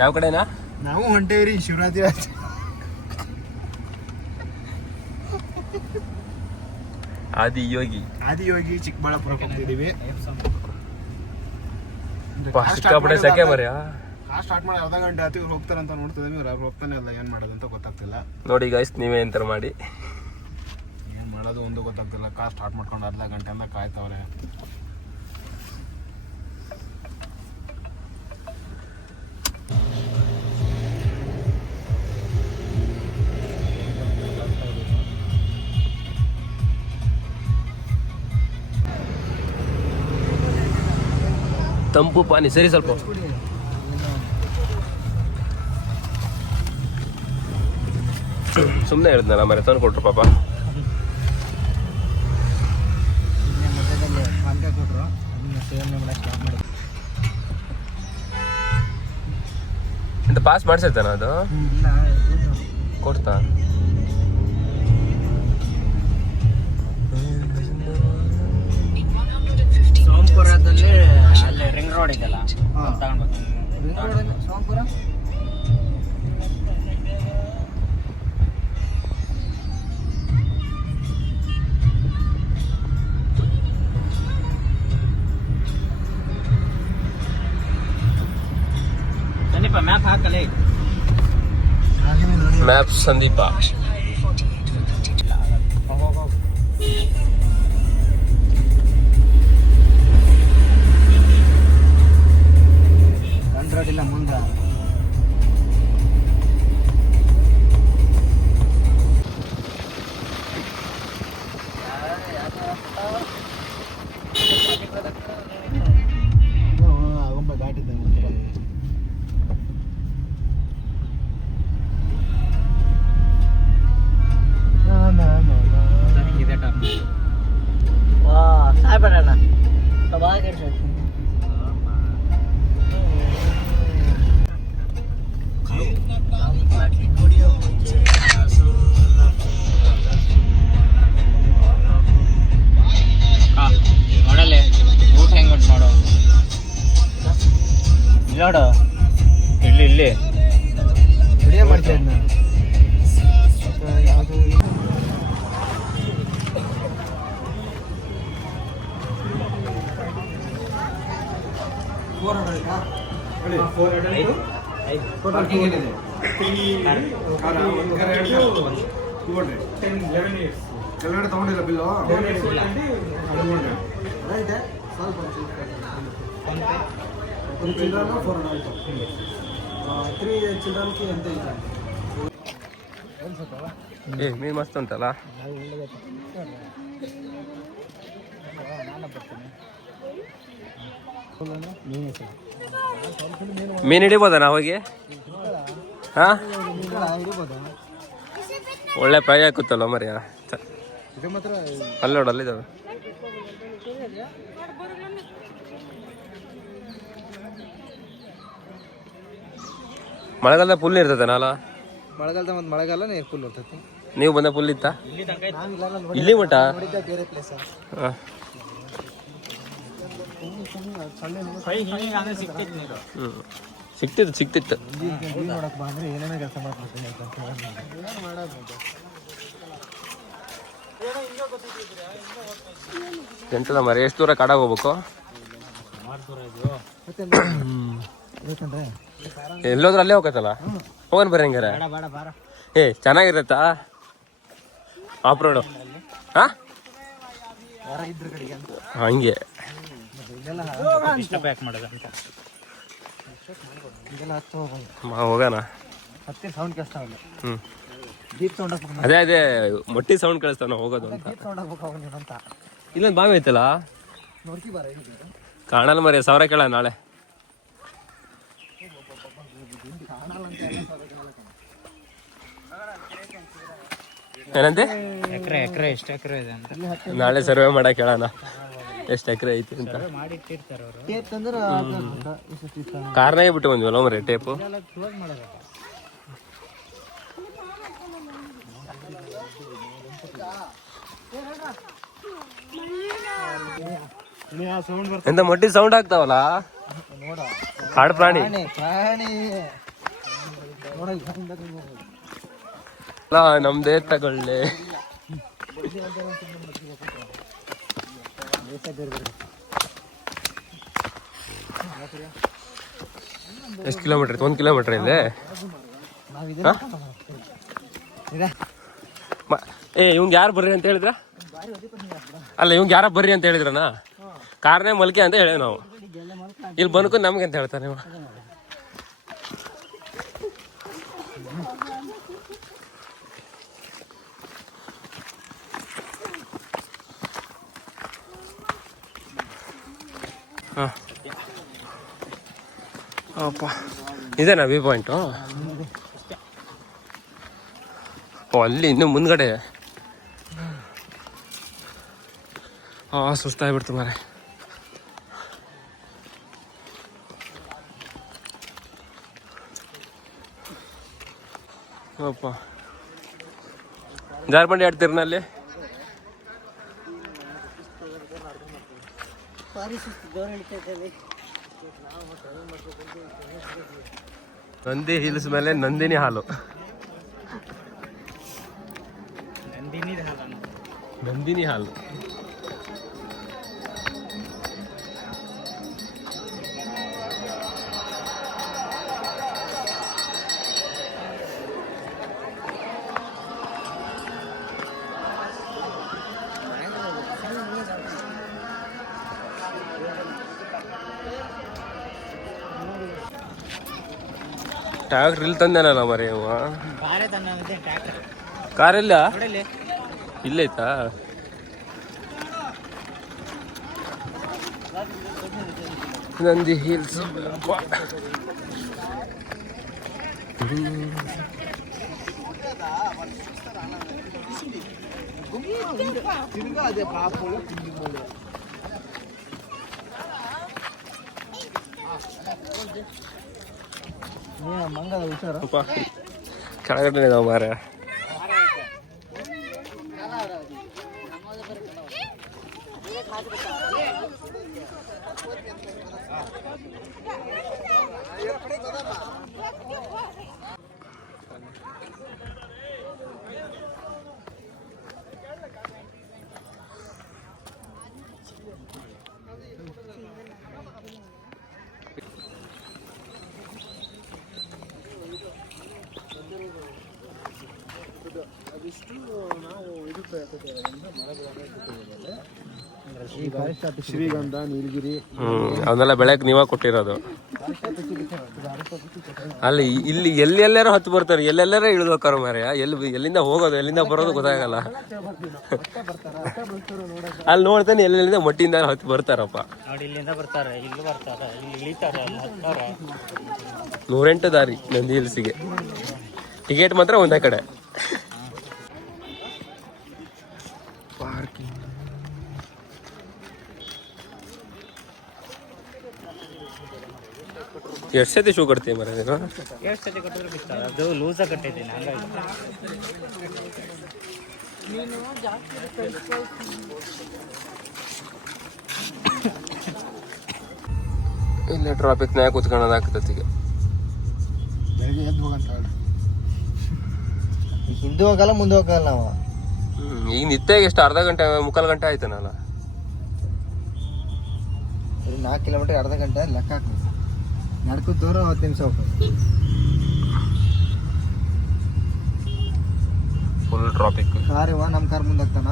ಯಾವ ಕಡೆನಾ? ನಾವು ಹೊಂಟೇವ್ರಿ ಶಿವರಾತ್ರಿ ಆದಿಯೋಗಿ ಚಿಕ್ಕಬಳ್ಳಾಪುರಕ್ಕೆ ಹೋಗ್ತಿದೀವಿ. ಸಿಕ್ಕಾಪಟ್ಟೆ ಸೆಕೆ ಮರ್ಯ. ಸ್ಟಾರ್ಟ್ ಮಾಡಿ ಅರ್ಧ ಗಂಟೆ ಆಯ್ತು. ಇವ್ರು ಹೋಗ್ತಾರಂತ ನೋಡ್ತಿದ್ದೀವಿ. ಇವ್ರು ಹೋಗ್ತಾನೆ ಇಲ್ಲ, ಏನು ಮಾಡೋದಂತ ಗೊತ್ತಾಗ್ತಿಲ್ಲ. ನೋಡಿ ಗೈಸ್, ನೀವೇ ಎಂತರ ಮಾಡಿ ಏನು ಮಾಡೋದು ಒಂದು ಗೊತ್ತಾಗ್ತಿಲ್ಲ. ಸ್ಟಾರ್ಟ್ ಮಾಡ್ಕೊಂಡು ಅರ್ಧ ಗಂಟೆಯಿಂದ ಕಾಯ್ತವ್ರೆ. ತಂಪು ಪಾನಿ ಸರಿ ಸ್ವಲ್ಪ. ಸುಮ್ಮನೆ ಹೇಳಿದ್ನಲ್ಲ ಮರೆ ತಂದು ಕೊಟ್ರು ಪಾಪ. ಎಂತ ಪಾಸ್ ಮಾಡ್ಸೈತಾನ ಅದು ಕೊಡ್ತಾ? ಸೋಂಪುರದಲ್ಲಿ ಅಲ್ಲಿ ರಿಂಗ್ ರೋಡ್ ಇದೆಯಲ್ಲ, ಸೋಂಪುರ ಸಂದೀಪ ಮ್ಯಾಪ್ ಹಾಕಲೇ. ಮ್ಯಾಪ್ ಸಂದೀಪ. ಇಲ್ಲ ಮುಂದೆ ಘಾಟ್ ಇದ್ದಂಗೆ. ಸಾಯ್ಬೇಡಣ್ಣ ಭಾಳ ನೋಡಲೆ ಊಟ ಹೆಂಗ್ ನೋಡು. ನೋಡು ಇಲ್ಲಿ ಇಲ್ಲಿ ವಿಡಿಯೋ ಮಾಡ್ತಾ ಇದ್ನ. ಯಾವುದು ಕೆಳಗಡೆ ತಗೊಂಡಿಲ್ಲ ಬಿಲ್ಲು. ಮೀನು ಮಸ್ತ್ ಉಂಟಲ್ಲ. ಮೀನು ಹಿಡಿಬೋದಾ ಹೋಗಿ? ಹಾ, ಒಳ್ಳೆ ಪ್ರೈ ಹಾಕುತ್ತಲ್ಲ ಮರಿಯ. ಅಲ್ಲಿ ನೋಡು, ಅಲ್ಲಿದ್ದಾವೆ. ಮಳೆಗಾಲದ ಫುಲ್ ಇರ್ತದೆ ನಾಲ. ಮಳೆಗಾಲದ ಒಂದು ಮಳೆಗಾಲ ನೀರು ಫುಲ್ ಇರ್ತೈತಿ. ನೀವು ಬಂದ ಫುಲ್ ಇತ್ತ ಇಲ್ಲಿ ಮಟ? ಸಿಕ್ತಿತ್ತು. ಎಂತದ ಮರಿ, ಎಷ್ಟು ದೂರ ಕಾಡಾಗ ಹೋಗ್ಬೇಕು? ಎಲ್ಲೋದ್ರ ಅಲ್ಲೇ ಹೋಗತ್ತಲ್ಲ. ಹೋಗನ್ ಬರ್ರಿ ಹಂಗಾರ. ಚೆನ್ನಾಗಿರತ್ತಾ ಆಫ್ ರೋಡು? ಹಂಗೆ ಹೋಗೋಣ. ಅದೇ ಮೊಟ್ಟಿ ಸೌಂಡ್ ಕೇಳಿಸ್ತಾವ ನಾವು ಹೋಗೋದು ಅಂತ. ಇಲ್ಲೊಂದು ಬಾವಿ ಐತಲ್ಲ, ಕಾಣಲ್ಲ ಮರಿ. 1000 ಕೇಳ ನಾಳೆ. ಏನಂತೆ? ಎಕರೆ ಎಷ್ಟು ಎಕರೆ ಇದೆ ಅಂತ ನಾಳೆ ಸರ್ವೆ ಮಾಡಕ್ ಹೇಳೋಣ, ಎಷ್ಟು ಎಕರೆ ಐತಿ ಅಂತ. ಕಾರ್ನಾಗೆ ಬಿಟ್ಟು ಬಂದ್ವಲ್ಲ ಮರಿ ಟೇಪು. ಎಂತ ಮೊಟ್ಟಿ ಸೌಂಡ್ ಆಗ್ತಾವಲ್ಲ ನೋಡ ಕಾಡು ಪ್ರಾಣಿ ಪ್ರಾಣಿ ಅಲ್ಲ ನಮ್ದೇ ತಗೊಳ್ಳೆ. ಎಷ್ಟು ಕಿಲೋಮೀಟರ್ ಇತ್ತು? 1 ಕಿಲೋಮೀಟರ್ ಇದೆ. ಇವಂಗ್ ಯಾರು ಬರ್ರಿ ಅಂತ ಹೇಳಿದ್ರ? ಅಲ್ಲ ಇವಂಗ್ ಯಾರ ಬರ್ರಿ ಅಂತ ಹೇಳಿದ್ರನಾ? ಕಾರ್ನೇ ಮಲ್ಕೆ ಅಂತ ಹೇಳಿ ನಾವು ಇಲ್ಲಿ ಬಂದ್ಕೊಂಡು ನಮ್ಗೆ ಅಂತ ಹೇಳ್ತಾರೆ ನೀವು. ಹಾಂ ಅಪ್ಪ ಇದೇನಾ ವ್ಯೂ ಪಾಯಿಂಟು? ಓ ಅಲ್ಲಿ ಇನ್ನು ಮುಂದ್ಗಡೆ. ಹಾಂ ಸುಸ್ತಾಗ್ಬಿಡ್ತು ಮಾರೆ. ಅಪ್ಪ ಜಾರ್ಬಂಡಿ ಆಡ್ತೀರನಲ್ಲಿ? ನಂದಿ ಹಿಲ್ಸ್ ಮೇಲೆ ನಂದಿನಿ ಹಾಲು. ನಂದಿನಿ ಹಾಲು ಟ್ಯಾಕ್ಟ್ರ್ ಇಲ್ಲಿ ತಂದೇನಲ್ಲ ಮರಿ ಅವ. ಕಾರೆಲ್ಲ ಇಲ್ಲೈತಾ? ನಂದಿ ಹಿಲ್ಸ್. ಕೆಳಗಡೆ ಇದಾವ ಮಾರ. ಶ್ರೀಗಂಧ, ನೀಲಗಿರಿ ಅವನ್ನೆಲ್ಲ ಬೆಳಕ್ ನೀವ ಕೊಟ್ಟಿರೋದು. ಅಲ್ಲಿ ಇಲ್ಲಿ ಎಲ್ಲೆಲ್ಲಾರು ಹತ್ತು ಬರ್ತಾರೆ, ಎಲ್ಲೆಲ್ಲಾರ ಇಳಿದು ಹೋಗ್ತಾರ ಮಾರ್ಯ. ಎಲ್ಲಿಂದ ಹೋಗೋದು ಎಲ್ಲಿಂದ ಬರೋದು ಗೊತ್ತಾಗಲ್ಲ. ಅಲ್ಲಿ ನೋಡ್ತಾನೆ ಎಲ್ಲೆಲ್ಲಿಂದ ಮಟ್ಟಿಯಿಂದ ಹತ್ತು ಬರ್ತಾರಪ್ಪ. 108 ದಾರಿ ನಂದಿ ಹಿಲ್ಸಿಗೆ. ಟಿಕೆಟ್ ಮಾತ್ರ ಒಂದೇ ಕಡೆ. ಪಾರ್ಕಿಂಗ್ ಎಷ್ಟು ಸತಿ ಶೂ ಕಟ್ತೀವಿ ಮರ ನೀನು? ಎಷ್ಟು ಸತಿ ಕಟ್ಟಿದ್ರು ಬಿಟ್ಟ ಅದು ಲೂಸ ಕಟ್ಟಿದ್ದೀನಿ ಹಂಗಾಗಿ. ಇಲ್ಲೇ ಟ್ರಾಫಿಕ್ನಾಗ ಕೂತ್ಕೊಳ್ಳೋದಾಗ್ತದೆ. ಈಗ ಬೆಳಗ್ಗೆ ಎದ್ದು ಹೋಗಂತ ಹೇಳಿ. ಹಿಂದೆ ಹೋಗಲ್ಲ ಮುಂದೆ ಹೋಗಲ್ಲ ನಾವು. ಈಗ ನಿತ್ಯಾಗ ಎಷ್ಟು ಅರ್ಧ ಗಂಟೆ 3/4 ಗಂಟೆ ಆಯ್ತಾನಲ್ಲ. 4 ಕಿಲೋಮೀಟರ್ ಅರ್ಧ ಗಂಟೆ ಲೆಕ್ಕ ಹಾಕಿ ನಡ್ಕೊತವ್ರು 10 ನಿಮಿಷ ಹೋಗ್ತದೆ. Full traffic. ಕಾರ್ ನಮ್ಮ ಕಾರ್ ಮುಂದೆ ಆಗ್ತಾನ.